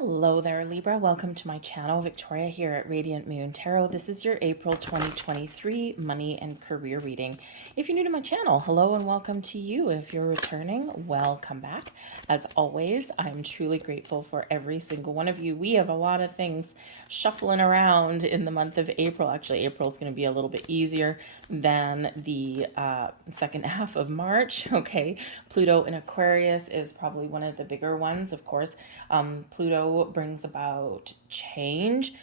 Hello there, Libra. Welcome to my channel. Victoria here at Radiant Moon Tarot. This is your April 2023 money and career reading. If you're new to my channel, hello and welcome to you. If you're returning, welcome back. As always, I'm truly grateful for every single one of you. We have a lot of things shuffling around in the month of April. Actually, April is going to be a little bit easier than the second half of March. Okay, Pluto in Aquarius is probably one of the bigger ones, of course. Pluto brings about change,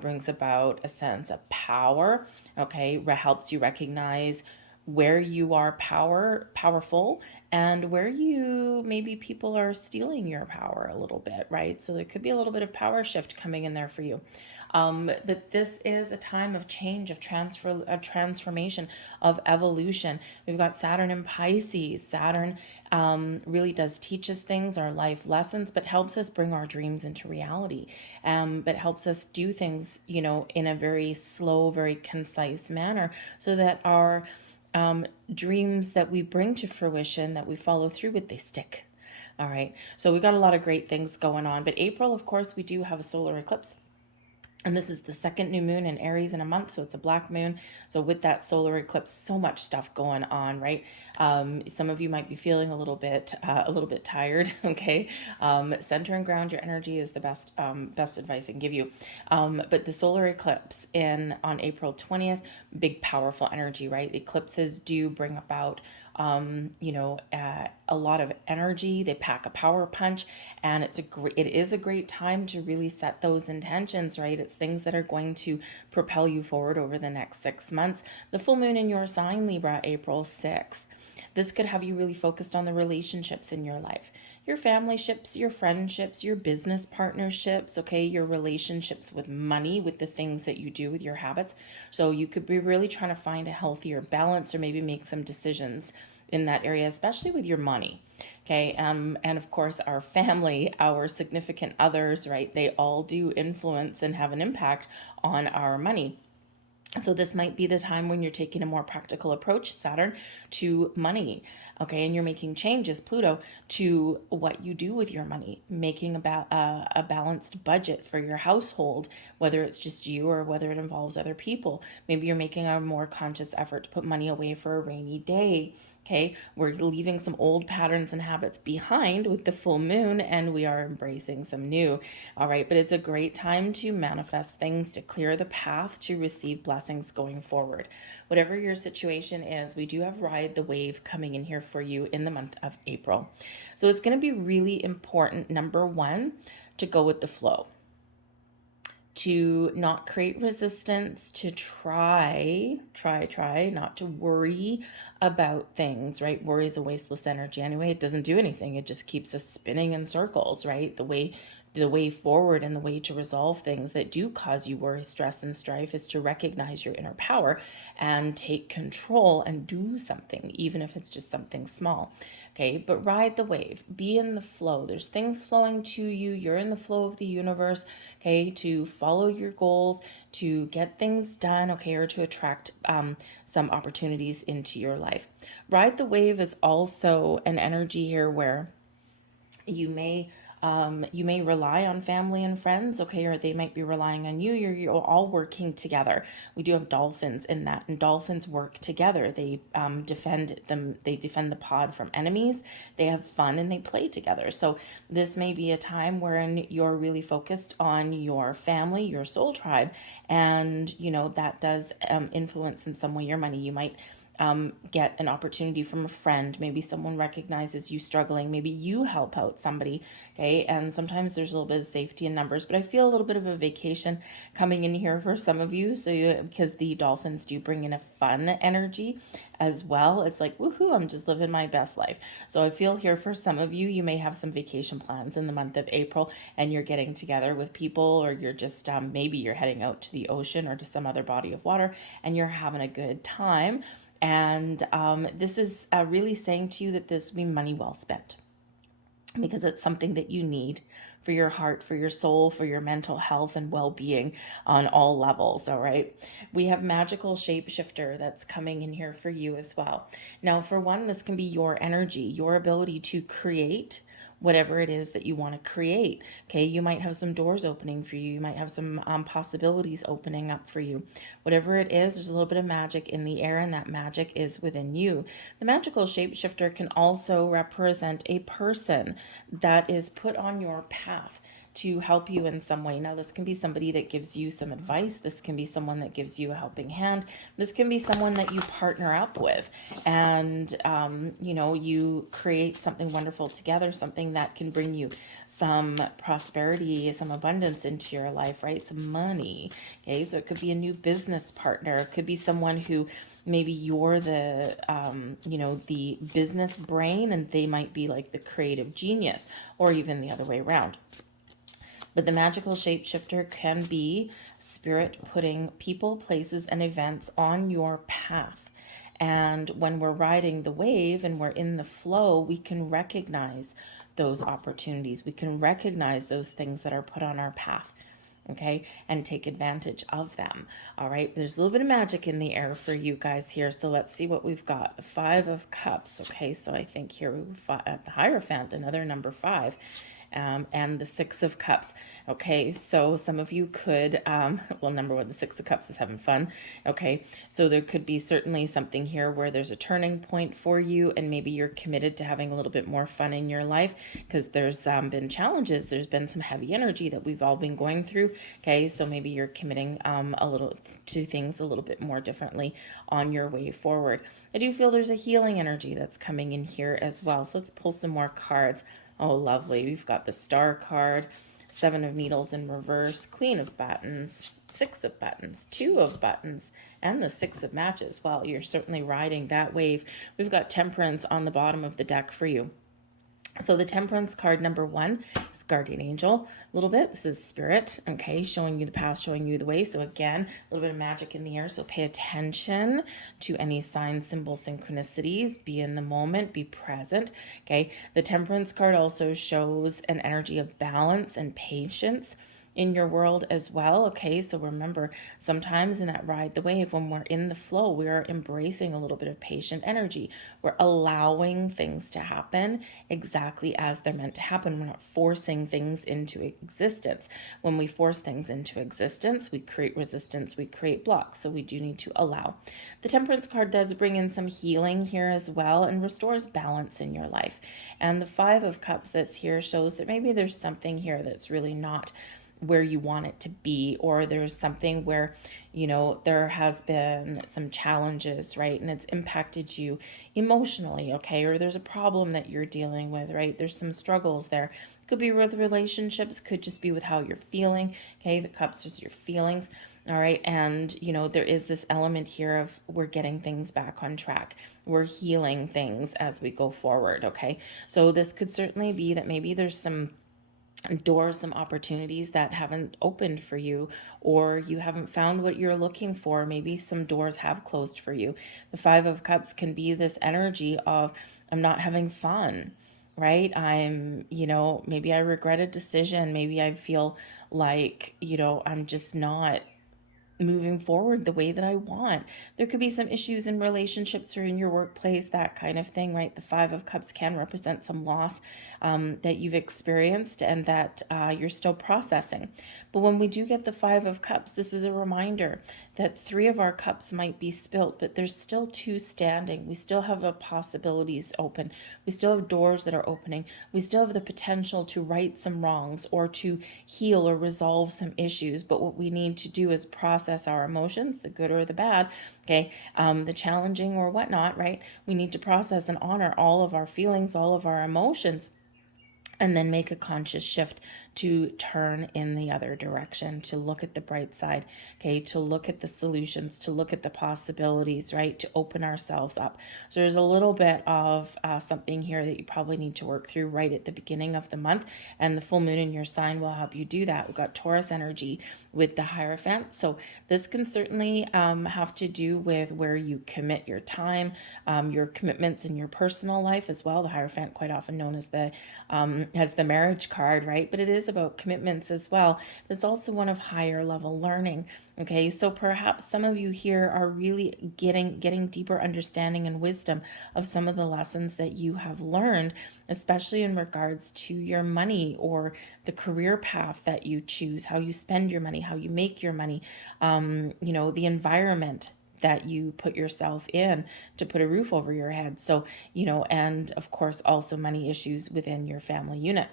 brings about a sense of power, okay, helps you recognize where you are powerful and where you maybe people are stealing your power a little bit, right? So there could be a little bit of power shift coming in there for you. But this is a time of change, of transformation, of evolution. We've got Saturn in Pisces. Saturn really does teach us things, our life lessons, but helps us bring our dreams into reality. But helps us do things, in a very slow, very concise manner so that our dreams that we bring to fruition, that we follow through with, they stick. All right. So we've got a lot of great things going on. But April, of course, we do have a solar eclipse. And this is the second new moon in Aries in a month, so it's a black moon. So with that solar eclipse, so much stuff going on, right? Some of you might be feeling a little bit tired. Okay, center and ground your energy is the best advice I can give you. But the solar eclipse on April 20th, big powerful energy, right? Eclipses do bring about a lot of energy. They pack a power punch, and it is a great time to really set those intentions, right? It's things that are going to propel you forward over the next 6 months. The full moon in your sign, Libra, April 6th. This could have you really focused on the relationships in your life. Your family ships, your friendships, your business partnerships, okay, your relationships with money, with the things that you do, with your habits. So you could be really trying to find a healthier balance or maybe make some decisions in that area, especially with your money. Okay, and of course, our family, our significant others, right? They all do influence and have an impact on our money. So this might be the time when you're taking a more practical approach, Saturn, to money, okay? And you're making changes, Pluto, to what you do with your money, making a balanced budget for your household, whether it's just you or whether it involves other people. Maybe you're making a more conscious effort to put money away for a rainy day. Okay, we're leaving some old patterns and habits behind with the full moon, and we are embracing some new. All right, but it's a great time to manifest things, to clear the path, to receive blessings going forward. Whatever your situation is, we do have Ride the Wave coming in here for you in the month of April. So it's going to be really important, number one, to go with the flow, to not create resistance, to try not to worry about things, right? Worry is a wasteless energy anyway. It doesn't do anything. It just keeps us spinning in circles, right? The way forward and the way to resolve things that do cause you worry, stress, and strife is to recognize your inner power and take control and do something, even if it's just something small. Okay, but ride the wave, be in the flow. There's things flowing to you. You're in the flow of the universe, okay, to follow your goals, to get things done, okay, or to attract some opportunities into your life. Ride the wave is also an energy here where you may rely on family and friends, okay, or they might be relying on you. You're all working together. We do have dolphins in that, and dolphins work together. They defend the pod from enemies. They have fun and they play together. So this may be a time wherein you're really focused on your family, your soul tribe, and that does influence in some way your money. You might get an opportunity from a friend. Maybe someone recognizes you struggling. Maybe you help out somebody, okay? And sometimes there's a little bit of safety in numbers, but I feel a little bit of a vacation coming in here for some of you. Because the dolphins do bring in a fun energy as well. It's like, woohoo, I'm just living my best life. So I feel here for some of you, you may have some vacation plans in the month of April, and you're getting together with people, or you're just, maybe you're heading out to the ocean or to some other body of water, and you're having a good time. And this is really saying to you that this will be money well spent, because it's something that you need for your heart, for your soul, for your mental health and well-being on all levels. All right. We have magical shapeshifter that's coming in here for you as well. Now, for one, this can be your energy, your ability to create whatever it is that you want to create. Okay, you might have some doors opening for you. You might have some possibilities opening up for you. Whatever it is, there's a little bit of magic in the air, and that magic is within you. The magical shapeshifter can also represent a person that is put on your path to help you in some way. Now, this can be somebody that gives you some advice. This can be someone that gives you a helping hand. This can be someone that you partner up with, and you create something wonderful together, something that can bring you some prosperity, some abundance into your life, right? Some money. Okay, so it could be a new business partner. It could be someone who maybe you're the the business brain, and they might be like the creative genius, or even the other way around. But the magical shapeshifter can be spirit putting people, places, and events on your path. And when we're riding the wave and we're in the flow, we can recognize those opportunities. We can recognize those things that are put on our path. Okay, and take advantage of them. All right, there's a little bit of magic in the air for you guys here. So let's see what we've got. The 5 of Cups. Okay, so I think here we at the Hierophant, another number 5. And the 6 of Cups. Okay, so some of you could, number one, the 6 of Cups is having fun. Okay, so there could be certainly something here where there's a turning point for you, and maybe you're committed to having a little bit more fun in your life, because there's been challenges. There's been some heavy energy that we've all been going through. Okay, so maybe you're committing a little to things a little bit more differently on your way forward. I do feel there's a healing energy that's coming in here as well. So let's pull some more cards. Oh, lovely. We've got the Star card, 7 of Needles in reverse, Queen of Buttons, 6 of Buttons, 2 of Buttons, and the 6 of Matches. Well, you're certainly riding that wave. We've got Temperance on the bottom of the deck for you. So the Temperance card, number 1, is Guardian Angel. A little bit, this is Spirit, okay, showing you the path, showing you the way. So again, a little bit of magic in the air. So pay attention to any signs, symbols, synchronicities. Be in the moment, be present, okay. The Temperance card also shows an energy of balance and patience in your world as well. Okay, so remember, sometimes in that ride the wave, when we're in the flow, we are embracing a little bit of patient energy. We're allowing things to happen exactly as they're meant to happen. We're not forcing things into existence. When we force things into existence, we create resistance, we create blocks. So we do need to allow. The Temperance card does bring in some healing here as well, and restores balance in your life. And the 5 of Cups that's here shows that maybe there's something here that's really not where you want it to be, or there's something where there has been some challenges, right, and it's impacted you emotionally, okay, or there's a problem that you're dealing with, right, there's some struggles there. Could be with relationships, could just be with how you're feeling. Okay, the Cups is your feelings. All right, and there is this element here of we're getting things back on track, we're healing things as we go forward. Okay, so this could certainly be that maybe there's some doors, some opportunities that haven't opened for you, or you haven't found what you're looking for. Maybe some doors have closed for you. The 5 of Cups can be this energy of I'm not having fun, right? Maybe I regret a decision. Maybe I feel like, I'm just not moving forward the way that I want. There could be some issues in relationships or in your workplace, that kind of thing, right? The 5 of Cups can represent some loss that you've experienced and that you're still processing. But when we do get the 5 of Cups, this is a reminder that 3 of our cups might be spilt, but there's still 2 standing. We still have possibilities open. We still have doors that are opening. We still have the potential to right some wrongs or to heal or resolve some issues. But what we need to do is process our emotions, the good or the bad, okay, the challenging or whatnot, right? We need to process and honor all of our feelings, all of our emotions, and then make a conscious shift to turn in the other direction, to look at the bright side, okay, to look at the solutions, to look at the possibilities, right, to open ourselves up. So there's a little bit of something here that you probably need to work through right at the beginning of the month, and the full moon in your sign will help you do that. We've got Taurus energy with the Hierophant, so this can certainly have to do with where you commit your time, your commitments in your personal life as well. The Hierophant, quite often known as the marriage card, right? But it is is about commitments as well. But it's also one of higher level learning. Okay, so perhaps some of you here are really getting deeper understanding and wisdom of some of the lessons that you have learned, especially in regards to your money or the career path that you choose, how you spend your money, how you make your money, the environment that you put yourself in to put a roof over your head. So, and of course, also money issues within your family unit.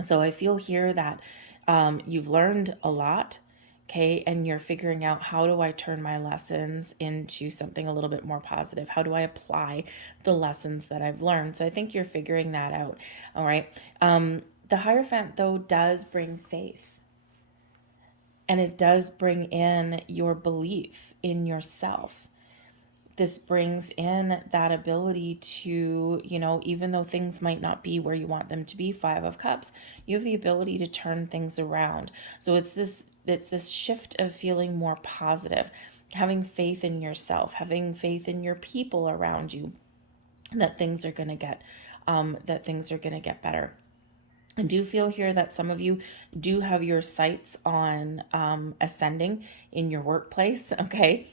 So I feel here that you've learned a lot, okay, and you're figuring out, how do I turn my lessons into something a little bit more positive? How do I apply the lessons that I've learned? So I think you're figuring that out, all right? The Hierophant, though, does bring faith. And it does bring in your belief in yourself. This brings in that ability to, even though things might not be where you want them to be, Five of Cups, you have the ability to turn things around. So it's this shift of feeling more positive, having faith in yourself, having faith in your people around you, that things are going to get better. I do feel here that some of you do have your sights on ascending in your workplace, okay?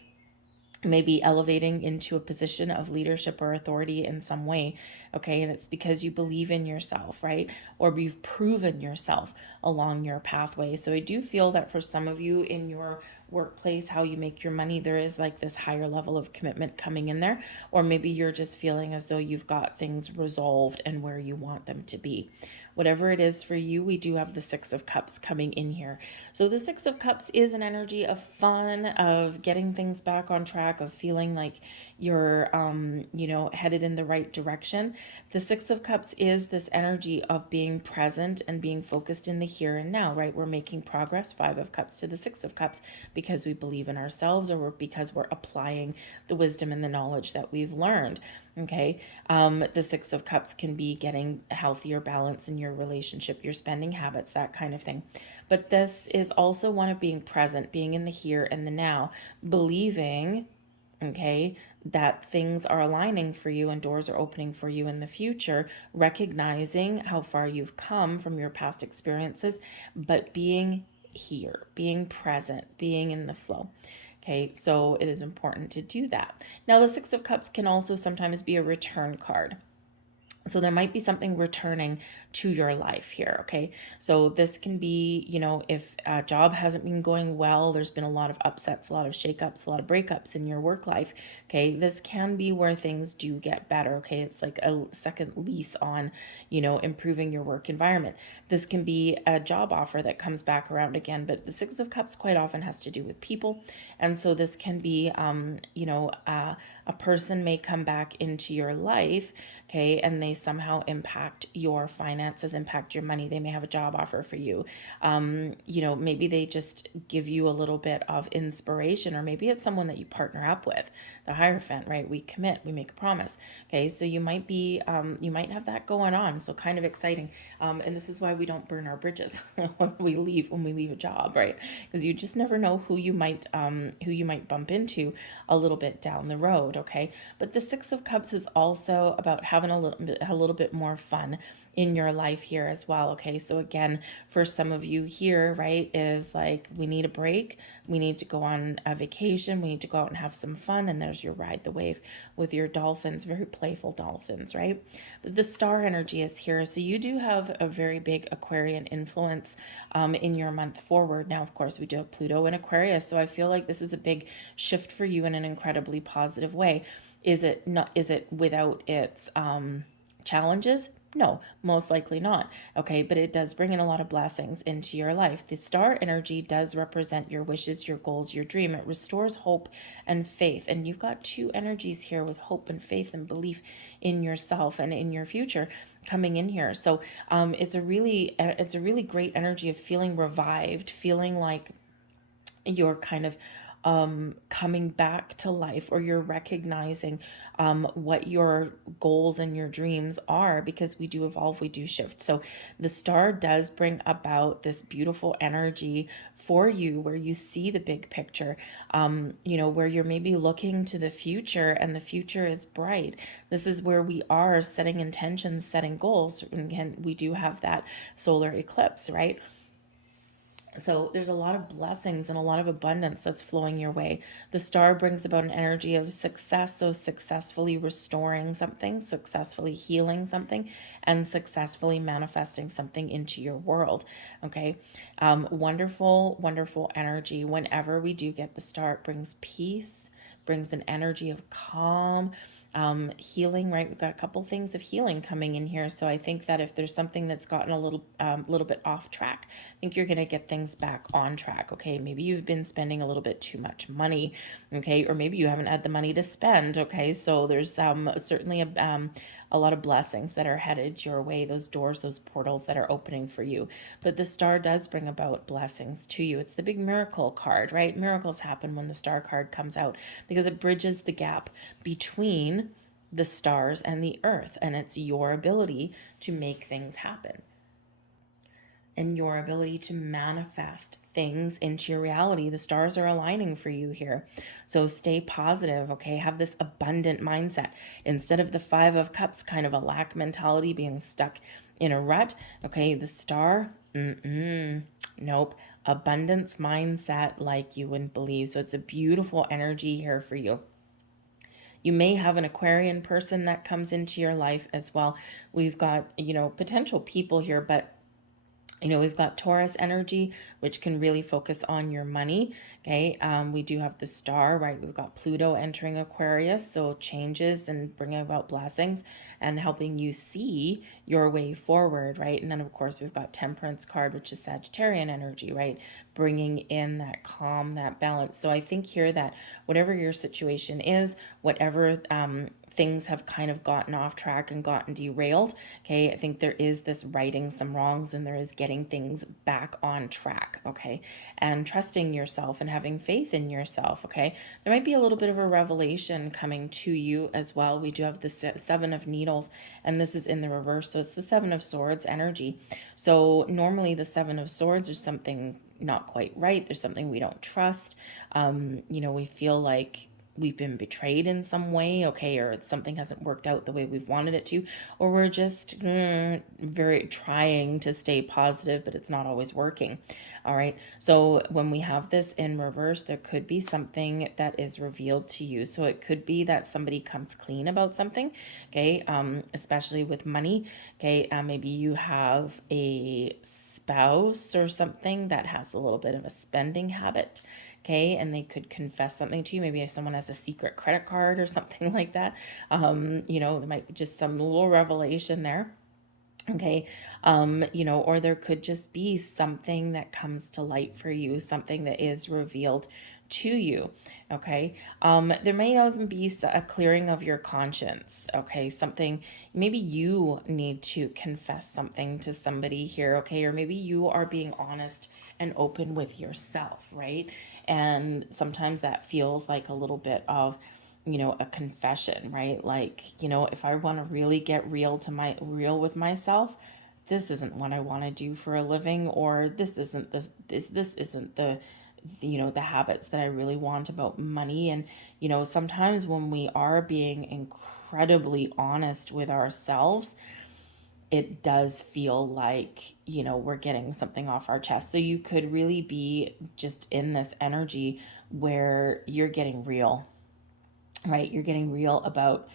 Maybe elevating into a position of leadership or authority in some way, okay? And it's because you believe in yourself, right? Or you've proven yourself along your pathway. So I do feel that for some of you in your workplace, how you make your money, there is like this higher level of commitment coming in there. Or maybe you're just feeling as though you've got things resolved and where you want them to be. Whatever it is for you, we do have the Six of Cups coming in here. So the Six of Cups is an energy of fun, of getting things back on track, of feeling like you're, headed in the right direction. The Six of Cups is this energy of being present and being focused in the here and now, right? We're making progress, Five of Cups to the Six of Cups, because we believe in ourselves, or because we're applying the wisdom and the knowledge that we've learned. Okay. The Six of Cups can be getting healthier balance in your relationship, your spending habits, that kind of thing. But this is also one of being present, being in the here and the now, believing, okay, that things are aligning for you and doors are opening for you in the future, recognizing how far you've come from your past experiences, but being here, being present, being in the flow. Okay, so it is important to do that. Now, the Six of Cups can also sometimes be a return card. So there might be something returning to your life here, okay? So this can be, if a job hasn't been going well, there's been a lot of upsets, a lot of shakeups, a lot of breakups in your work life, okay? This can be where things do get better, okay? It's like a second lease on, improving your work environment. This can be a job offer that comes back around again, but the Six of Cups quite often has to do with people. And so this can be, a person may come back into your life, okay, and they somehow impact your finances, impact your money. They may have a job offer for you. Maybe they just give you a little bit of inspiration, or maybe it's someone that you partner up with. The Hierophant, right? We commit, we make a promise. Okay, so you might have that going on. So kind of exciting. And this is why we don't burn our bridges when we leave a job, right? Because you just never know who you might bump into a little bit down the road. Okay, but the Six of Cups is also about having a little bit more fun in your life here as well. Okay, so again, for some of you here, right, is like, we need a break, we need to go on a vacation, we need to go out and have some fun, and there's your ride the wave with your dolphins, very playful dolphins, right? The star energy is here, so you do have a very big Aquarian influence in your month forward. Now, of course, we do have Pluto in Aquarius, so I feel like this is a big shift for you in an incredibly positive way. Is it without its challenges? No, most likely not. Okay, but it does bring in a lot of blessings into your life. The star energy does represent your wishes, your goals, your dream. It restores hope and faith. And you've got two energies here with hope and faith and belief in yourself and in your future coming in here. So it's a really great energy of feeling revived, feeling like you're kind of coming back to life, or you're recognizing what your goals and your dreams are, because we do evolve, we do shift. So the star does bring about this beautiful energy for you where you see the big picture, where you're maybe looking to the future and the future is bright. This is where we are setting intentions, setting goals. And again, we do have that solar eclipse, right? So there's a lot of blessings and a lot of abundance that's flowing your way. The star brings about an energy of success, so successfully restoring something, successfully healing something, and successfully manifesting something into your world. Okay, wonderful, wonderful energy. Whenever we do get the star, it brings peace, brings an energy of calm, healing, right? We've got a couple things of healing coming in here. So I think that if there's something that's gotten a little bit off track, I think you're going to get things back on track. Okay. Maybe you've been spending a little bit too much money. Okay. Or maybe you haven't had the money to spend. Okay. So there's certainly a lot of blessings that are headed your way, those doors, those portals that are opening for you. But the star does bring about blessings to you. It's the big miracle card, right? Miracles happen when the star card comes out because it bridges the gap between the stars and the earth, and it's your ability to make things happen and your ability to manifest things into your reality. The stars are aligning for you here. So stay positive, okay? Have this abundant mindset. Instead of the 5 of Cups kind of a lack mentality, being stuck in a rut, okay? The star, nope. Abundance mindset like you wouldn't believe. So it's a beautiful energy here for you. You may have an Aquarian person that comes into your life as well. We've got, potential people here, but we've got Taurus energy, which can really focus on your money. Okay. We do have the star, right? We've got Pluto entering Aquarius. So changes and bringing about blessings and helping you see your way forward, right? And then, of course, we've got Temperance card, which is Sagittarian energy, right? Bringing in that calm, that balance. So I think here that whatever your situation is, whatever things have kind of gotten off track and gotten derailed, okay, I think there is this righting some wrongs and there is getting things back on track, okay, and trusting yourself and having faith in yourself, okay. There might be a little bit of a revelation coming to you as well. We do have the 7 of Needles, and this is in the reverse, so it's the 7 of Swords energy. So normally the 7 of Swords is something not quite right. There's something we don't trust. We feel like we've been betrayed in some way, okay, or something hasn't worked out the way we've wanted it to, or we're just very trying to stay positive, but it's not always working. All right. So when we have this in reverse, there could be something that is revealed to you. So it could be that somebody comes clean about something, okay, especially with money, okay. Maybe you have a spouse or something that has a little bit of a spending habit, okay, and they could confess something to you. Maybe if someone has a secret credit card or something like that, there might be just some little revelation there. Okay. Or there could just be something that comes to light for you, something that is revealed to you. Okay. There may even be a clearing of your conscience. Okay. Something, maybe you need to confess something to somebody here. Okay. Or maybe you are being honest and open with yourself, right? And sometimes that feels like a little bit of, a confession, right? Like, if I want to really get real with myself, this isn't what I want to do for a living, or this isn't the habits that I really want about money. And, sometimes when we are being incredibly honest with ourselves, it does feel like, we're getting something off our chest. So you could really be just in this energy where you're getting real, right? You're getting real about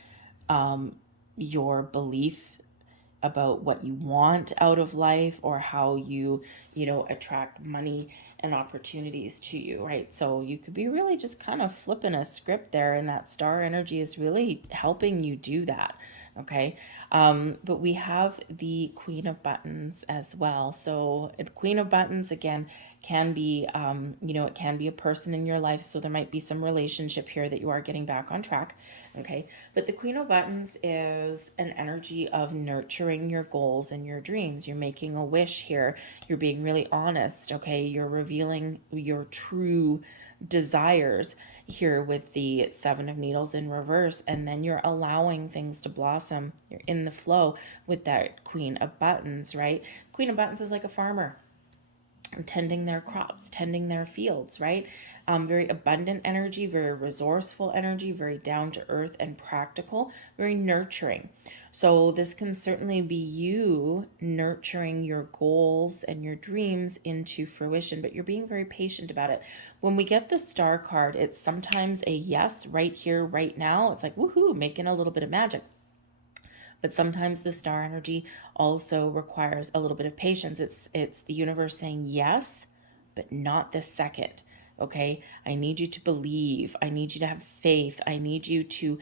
your belief about what you want out of life, or how you attract money and opportunities to you, right? So you could be really just kind of flipping a script there, and that star energy is really helping you do that. Okay. But we have the Queen of Buttons as well. So the Queen of Buttons, again, can be, it can be a person in your life. So there might be some relationship here that you are getting back on track. Okay. But the Queen of Buttons is an energy of nurturing your goals and your dreams. You're making a wish here. You're being really honest. Okay. You're revealing your true desires here with the Seven of Needles in reverse, and then you're allowing things to blossom. You're in the flow with that Queen of Buttons, right? Queen of Buttons is like a farmer tending their crops, tending their fields, right? Very abundant energy, very resourceful energy, very down to earth and practical, very nurturing. So this can certainly be you nurturing your goals and your dreams into fruition, but you're being very patient about it. When we get the Star card, it's sometimes a yes, right here, right now. It's like, woohoo, making a little bit of magic. But sometimes the star energy also requires a little bit of patience. It's the universe saying yes, but not this second. Okay, I need you to believe. I need you to have faith. I need you to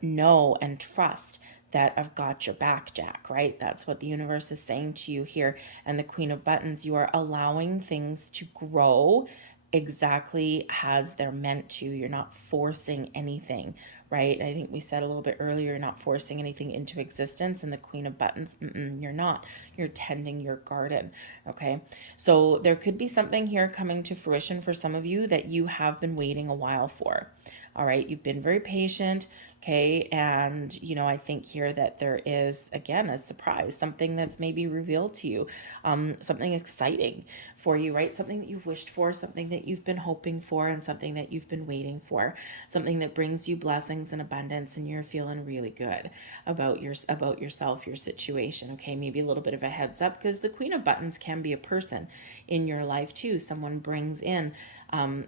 know and trust that I've got your back, Jack, right? That's what the universe is saying to you here. And the Queen of Buttons, you are allowing things to grow exactly as they're meant to. You're not forcing anything, right? I think we said a little bit earlier, you're not forcing anything into existence. And the Queen of Buttons, you're not. You're tending your garden, okay? So there could be something here coming to fruition for some of you that you have been waiting a while for. All right, you've been very patient, okay? And, I think here that there is, again, a surprise, something that's maybe revealed to you, something exciting for you, right? Something that you've wished for, something that you've been hoping for, and something that you've been waiting for, something that brings you blessings and abundance, and you're feeling really good about yourself, your situation, okay? Maybe a little bit of a heads up, because the Queen of Buttons can be a person in your life too. Someone brings in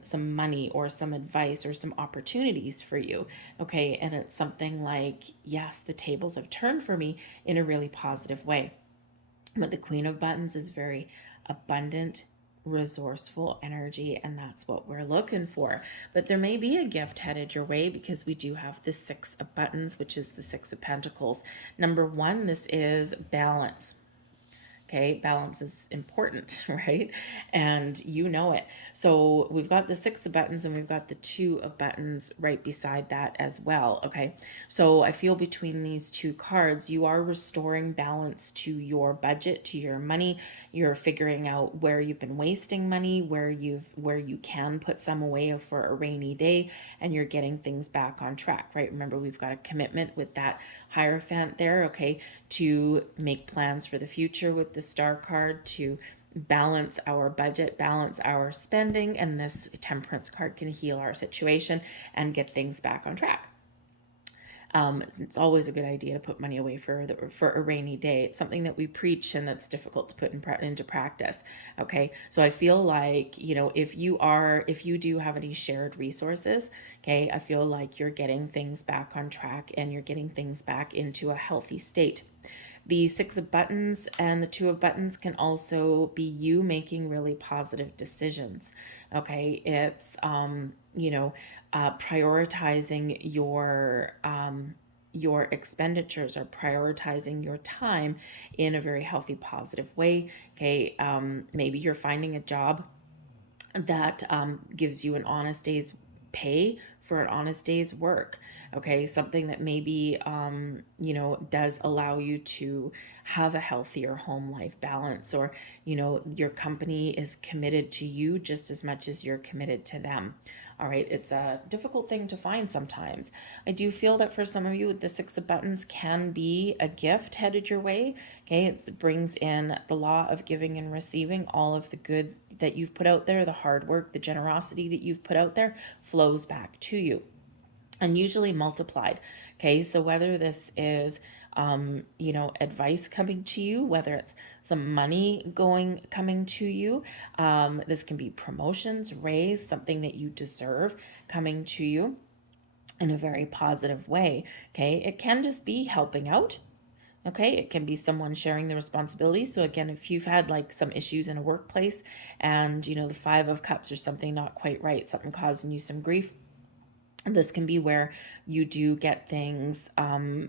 some money or some advice or some opportunities for you, okay? And it's something like, yes, the tables have turned for me in a really positive way. But the Queen of Buttons is very abundant, resourceful energy, and that's what we're looking for. But there may be a gift headed your way, because we do have the Six of Buttons, which is the Six of Pentacles. Number one, this is balance. Okay, balance is important, right? And you know it. So we've got the Six of Buttons and we've got the Two of Buttons right beside that as well. Okay, so I feel between these two cards, you are restoring balance to your budget, to your money. You're figuring out where you've been wasting money, where you can put some away for a rainy day, and you're getting things back on track, right? Remember, we've got a commitment with that Hierophant there, okay, to make plans for the future with the Star card, to balance our budget, balance our spending, and this Temperance card can heal our situation and get things back on track. It's always a good idea to put money away for a rainy day. It's something that we preach, and it's difficult to put into practice. Okay, so I feel like, if you do have any shared resources, okay, I feel like you're getting things back on track and you're getting things back into a healthy state. The Six of Buttons and the Two of Buttons can also be you making really positive decisions. Okay, it's prioritizing your expenditures, or prioritizing your time in a very healthy, positive way. Okay, maybe you're finding a job that gives you an honest day's pay for an honest day's work. Okay, something that maybe does allow you to have a healthier home life balance, or your company is committed to you just as much as you're committed to them. All right, it's a difficult thing to find sometimes. I do feel that for some of you, the Six of Buttons can be a gift headed your way. Okay, it brings in the law of giving and receiving. All of the good that you've put out there, the hard work, the generosity that you've put out there flows back to you, and usually multiplied. Okay, so whether this is advice coming to you, whether it's some money coming to you, this can be promotions, raise, something that you deserve coming to you in a very positive way. Okay, it can just be helping out. Okay, it can be someone sharing the responsibility. So again, if you've had like some issues in a workplace, and the Five of Cups or something not quite right, something causing you some grief, this can be where you do get things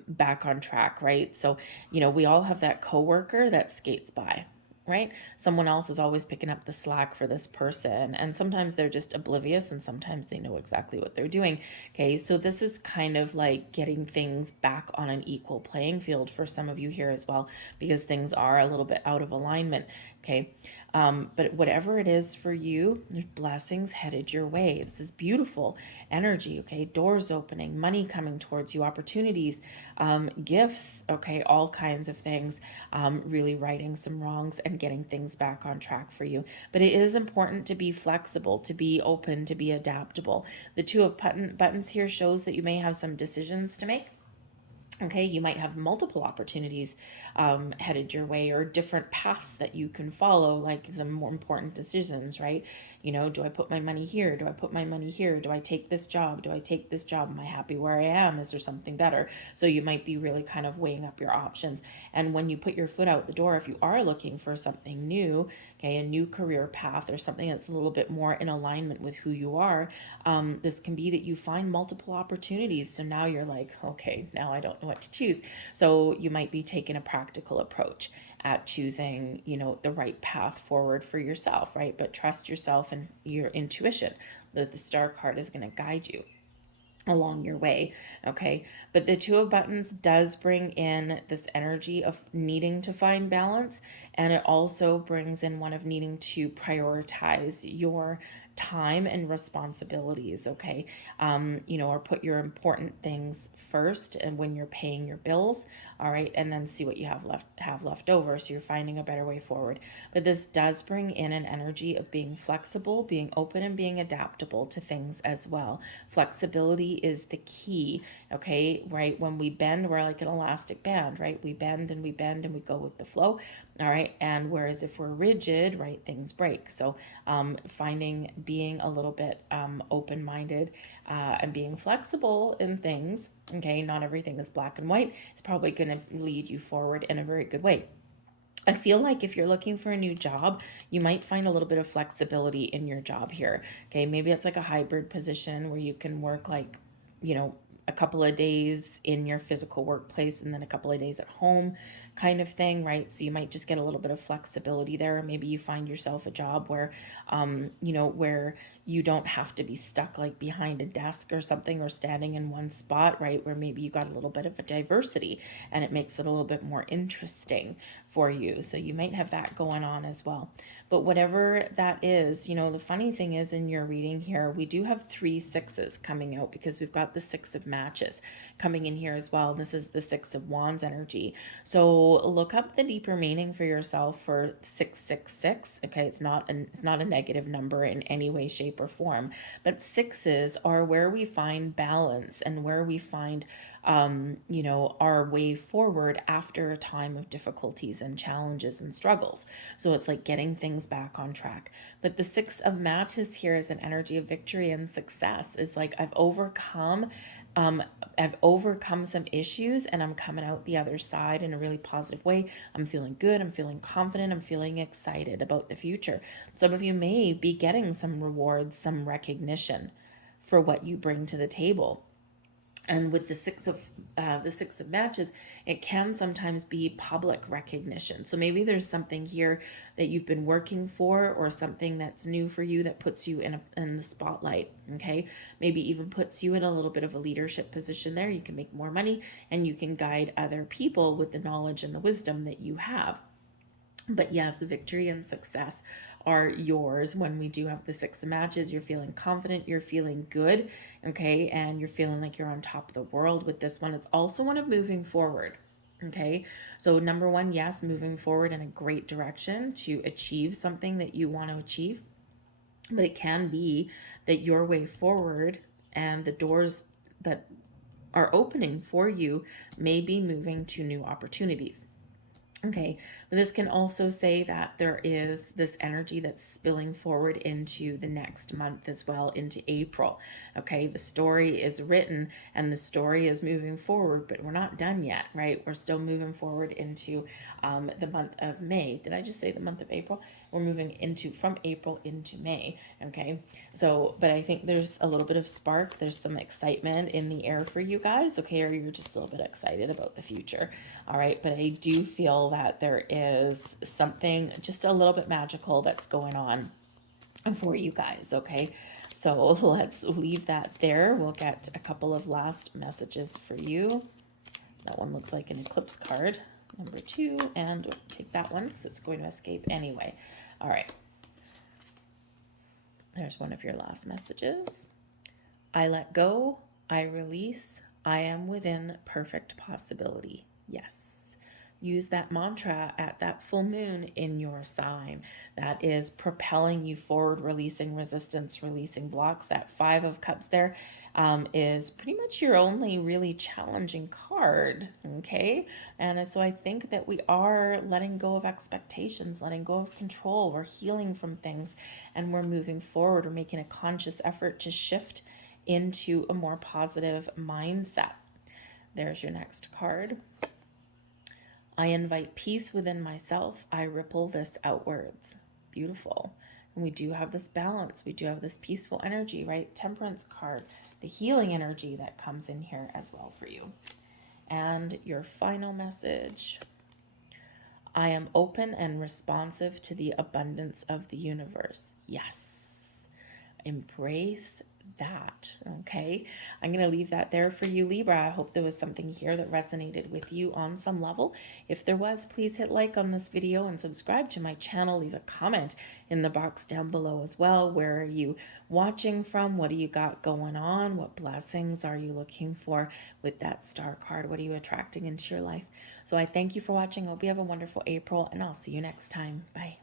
back on track, right? So, we all have that coworker that skates by, right? Someone else is always picking up the slack for this person, and sometimes they're just oblivious, and sometimes they know exactly what they're doing. Okay, so this is kind of like getting things back on an equal playing field for some of you here as well, because things are a little bit out of alignment. Okay, But whatever it is for you, there's blessings headed your way. This is beautiful energy, okay? Doors opening, money coming towards you, opportunities, gifts, okay? All kinds of things, really righting some wrongs and getting things back on track for you. But it is important to be flexible, to be open, to be adaptable. The Two of Buttons here shows that you may have some decisions to make. Okay, you might have multiple opportunities headed your way, or different paths that you can follow, like some more important decisions, right? You know, do I put my money here? Do I put my money here? Do I take this job? Do I take this job? Am I happy where I am? Is there something better? So you might be really kind of weighing up your options. And when you put your foot out the door, if you are looking for something new, okay, a new career path or something that's a little bit more in alignment with who you are, this can be that you find multiple opportunities. So now you're like, okay, now I don't know what to choose. So you might be taking a practical approach at choosing, you know, the right path forward for yourself, right? But trust yourself and your intuition that the star card is going to guide you along your way. Okay, but the Two of Buttons does bring in this energy of needing to find balance, and it also brings in one of needing to prioritize your time and responsibilities. Okay, you know, or put your important things first, and when you're paying your bills, all right, and then see what you have left over, so you're finding a better way forward. But this does bring in an energy of being flexible, being open, and being adaptable to things as well. Flexibility is the key, okay, right? When we bend, we're like an elastic band, right? We bend and we bend and we go with the flow, all right? And whereas if we're rigid, right, things break. So finding being a little bit open-minded and being flexible in things, okay, not everything is black and white, is probably going to lead you forward in a very good way. I feel like if you're looking for a new job, you might find a little bit of flexibility in your job here. Okay, maybe it's like a hybrid position where you can work like, you know, a couple of days in your physical workplace and then a couple of days at home kind of thing, right? So you might just get a little bit of flexibility there. Maybe you find yourself a job where, you know, where you don't have to be stuck like behind a desk or something, or standing in one spot, right? Where maybe you got a little bit of a diversity and it makes it a little bit more interesting for you. So you might have that going on as well. But whatever that is, you know, the funny thing is in your reading here, we do have 3 sixes coming out because we've got the 6 of matches coming in here as well. This is the 6 of wands energy. So look up the deeper meaning for yourself for 666. Okay, it's not a negative number in any way, shape, or form, but sixes are where we find balance and where we find you know, our way forward after a time of difficulties and challenges and struggles. So it's like getting things back on track. But the 6 of matches here is an energy of victory and success. It's like I've overcome some issues and I'm coming out the other side in a really positive way. I'm feeling good. I'm feeling confident. I'm feeling excited about the future. Some of you may be getting some rewards, some recognition for what you bring to the table. And with the 6 of matches, it can sometimes be public recognition. So maybe there's something here that you've been working for, or something that's new for you that puts you in the spotlight. Okay, maybe even puts you in a little bit of a leadership position there. You can make more money and you can guide other people with the knowledge and the wisdom that you have. But yes, victory and success are yours when we do have the 6 of matches. You're feeling confident, you're feeling good, okay, and you're feeling like you're on top of the world with this one. It's also one of moving forward. Okay, so number one, yes, moving forward in a great direction to achieve something that you want to achieve. But it can be that your way forward and the doors that are opening for you may be moving to new opportunities. Okay, but this can also say that there is this energy that's spilling forward into the next month as well, into April. Okay, the story is written and the story is moving forward, but we're not done yet, right? We're still moving forward into the month of May. Did I just say the month of April? We're moving from April into May. Okay, so, but I think there's a little bit of spark. There's some excitement in the air for you guys. Okay, or you're just a little bit excited about the future. All right, but I do feel that there is something just a little bit magical that's going on for you guys. Okay, so let's leave that there. We'll get a couple of last messages for you. That one looks like an eclipse card, number 2, and we'll take that one because it's going to escape anyway. All right. There's one of your last messages. I let go, I release, I am within perfect possibility. Yes. Use that mantra at that full moon in your sign. That is propelling you forward, releasing resistance, releasing blocks. That Five of Cups there is pretty much your only really challenging card, okay? And so I think that we are letting go of expectations, letting go of control. We're healing from things and we're moving forward. We're making a conscious effort to shift into a more positive mindset. There's your next card. I invite peace within myself. I ripple this outwards. Beautiful. And we do have this balance. We do have this peaceful energy, right? Temperance card, the healing energy that comes in here as well for you. And your final message. I am open and responsive to the abundance of the universe. Yes. Embrace that. Okay, I'm going to leave that there for you, Libra. I hope there was something here that resonated with you on some level. If there was, please hit like on this video and subscribe to my channel. Leave a comment in the box down below as well. Where are you watching from? What do you got going on? What blessings are you looking for with that star card? What are you attracting into your life? So I thank you for watching. I hope you have a wonderful April, and I'll see you next time. Bye.